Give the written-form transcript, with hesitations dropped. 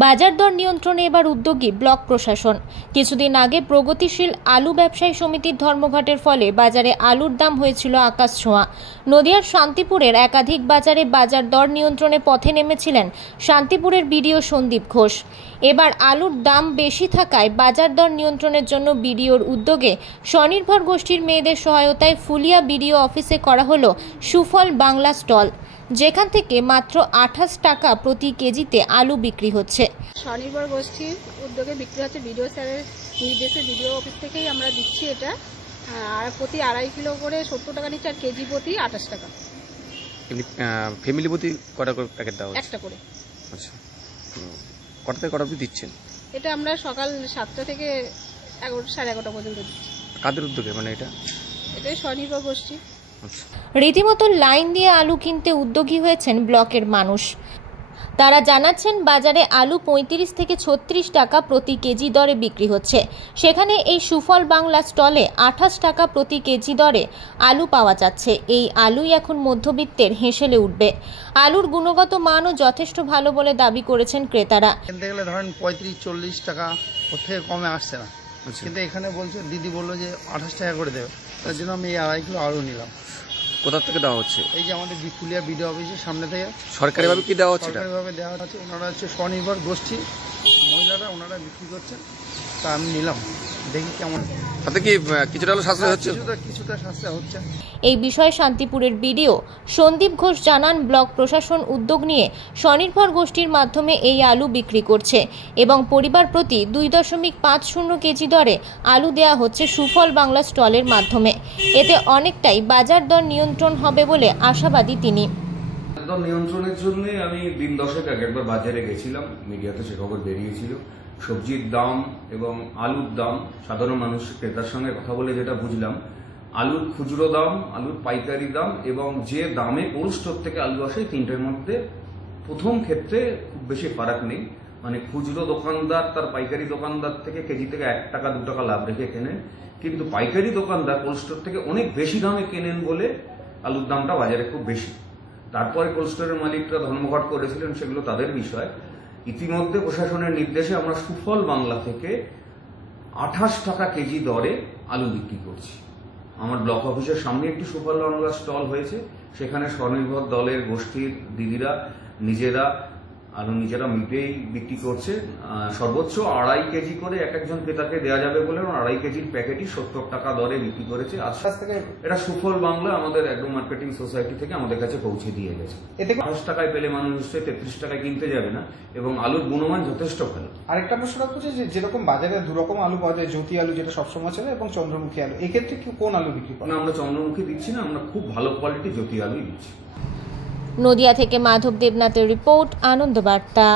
বাজার দর নিয়ন্ত্রণে এবার উদ্যোগী ব্লক প্রশাসন। কিছুদিন আগে প্রগতিশীল আলু ব্যবসায়ী সমিতির ধর্মঘটের ফলে বাজারে আলুর দাম হয়েছিল আকাশ ছোঁয়া। নদিয়ার শান্তিপুরের একাধিক বাজারে বাজার দর নিয়ন্ত্রণে পথে নেমেছিলেন শান্তিপুরের বিডিও সন্দীপ ঘোষ। এবার আলুর দাম বেশি থাকায় বাজার দর নিয়ন্ত্রণের জন্য বিডিওর উদ্যোগে স্বনির্ভর গোষ্ঠীর মেয়েদের সহায়তায় ফুলিয়া বিডিও অফিসে করা হলো সুফল বাংলা স্টল, যেখান থেকে মাত্র 28 টাকা প্রতি কেজিতে আলু বিক্রি হচ্ছে। স্বনির্ভর গোষ্ঠীর উদ্যোগে বিক্রি হচ্ছে, বিডিও স্যারের নির্দেশে বিডিও অফিস থেকেই আমরা দিচ্ছি এটা। আর প্রতি 2.5 কিলো করে 70 টাকা নিচ্ছে, আর কেজি প্রতি 28 টাকা। ফ্যামিলি প্রতি কটা করে প্যাকেট দেওয়া হচ্ছে? একটা করে। আচ্ছা, কটা থেকে কটা অবধি দিচ্ছেন? এটা আমরা সকাল 7টা থেকে 11:30 পর্যন্ত দিচ্ছি। কাদের উদ্যোগে মানে এটা? এটাই স্বনির্ভর গোষ্ঠী। রীতিমতো লাইন দিয়ে আলু কিনতে উদ্যোগী হয়েছেন ব্লকের মানুষ। তারা জানাচ্ছেন বাজারে আলু 35 থেকে 36 টাকা প্রতি কেজি দরে বিক্রি হচ্ছে, সেখানে এই সুফল বাংলা স্টলে 28 টাকা প্রতি কেজি দরে আলু পাওয়া যাচ্ছে। এই আলুই এখন মধ্যবিত্তের হেসেলে উঠবে। আলুর গুণগত মানও যথেষ্ট ভালো বলে দাবি করেছেন ক্রেতারা। কিনতে গেলে ধরেন 35-40 টাকা, ওর থেকে কমে আসছে না, কিন্তু এখানে বলছে দিদি বললো যে 28 টাকা করে দেবে, তার জন্য আমি 2.5 কিলো আলু নিলাম। কোথা থেকে দেওয়া হচ্ছে? এই যে আমাদের ফুলিয়া বিডিও অফিসের সামনে থেকে। সরকারিভাবে কি দেওয়া হচ্ছে? সরকারিভাবে দেওয়া হচ্ছে। ওনারা হচ্ছে স্বনির্ভর গোষ্ঠী মহিলারা, ওনারা বিক্রি করছেন, তা আমি নিলাম, দেখি কেমন। তাতে কি কিছুটা সাশ্রয় হচ্ছে? কিছুটা সাশ্রয় হচ্ছে। এই বিষয়ে শান্তিপুরের বিডিও সন্দীপ ঘোষ জানান, ব্লক প্রশাসন উদ্যোগ নিয়ে স্বনির্ভর গোষ্ঠীর মাধ্যমে এই আলু বিক্রি করছে এবং পরিবার প্রতি 2.50 কেজি দরে আলু দেওয়া হচ্ছে সুফল বাংলা স্টলের মাধ্যমে। এতে অনেকটাই বাজার দর নিয়ন্ত্রণ হবে বলে আশাবাদী তিনি। দর নিয়ন্ত্রণের জন্য আমি দিন 10 আগে একবার বাজারে গেছিলাম, মিডিয়াতে সে খবর বেরিয়েছিল। সবজির দাম এবং আলুর দাম, সাধারণ মানুষ ক্রেতার সঙ্গে কথা বলে যেটা বুঝলাম, আলুর খুচরো দাম, আলুর পাইকারি দাম এবং যে দামে কোল্ড স্টোর থেকে আলু আসে, তিনটের মধ্যে প্রথম ক্ষেত্রে খুব বেশি ফারাক নেই। মানে খুচরো দোকানদার তার পাইকারি দোকানদার থেকে কেজি থেকে 1 টাকা 2 টাকা লাভ রেখে কেনেন, কিন্তু পাইকারি দোকানদার কোল্ড স্টোর থেকে অনেক বেশি দামে কেনেন বলে আলুর দামটা বাজারে খুব বেশি। তারপরে কোল্ড স্টোরের মালিকরা ধর্মঘট করেছিলেন, সেগুলো তাদের বিষয়। ইতিমধ্যে প্রশাসনের নির্দেশে আমরা সুফল বাংলা থেকে 28 টাকা কেজি দরে আলু বিক্রি করছি। আমার ব্লক অফিসের সামনে একটি সুফল বাংলা স্টল হয়েছে, সেখানে স্বনির্ভর দলের গোষ্ঠীর দিদিরা নিজেরা আলু নিজেরা মিটেই বিক্রি করছে। সর্বোচ্চ 2.5 কেজি করে একজন ক্রেতাকে দেওয়া যাবে বলে 2.5 কেজির প্যাকেটই 70 টাকা দরে বিক্রি করেছে। আজ থেকে এটা সুফল বাংলা আমাদের অ্যাগ্রো মার্কেটিং সোসাইটি থেকে আমাদের কাছে পৌঁছে দিয়ে গেছে। এতে 28 টাকায় পেলে মানুষ নিশ্চয়ই 33 টাকায় কিনতে যাবে না, এবং আলুর গুণমান যথেষ্ট ভালো। আরেকটা প্রশ্ন রাখবো যে যেরকম বাজারে 2 রকম আলু পাওয়া যায়, জ্যোতি আলু যেটা সবসময় চলে এবং চন্দ্রমুখী আলু, এক্ষেত্রে কি কোন আলু বিক্রি করেন? আমরা চন্দ্রমুখী দিচ্ছি না, আমরা খুব ভালো কোয়ালিটি জ্যোতি আলুই দিচ্ছি। নদিয়া থেকে মাধব দেবনাথের রিপোর্ট, আনন্দ বার্তা।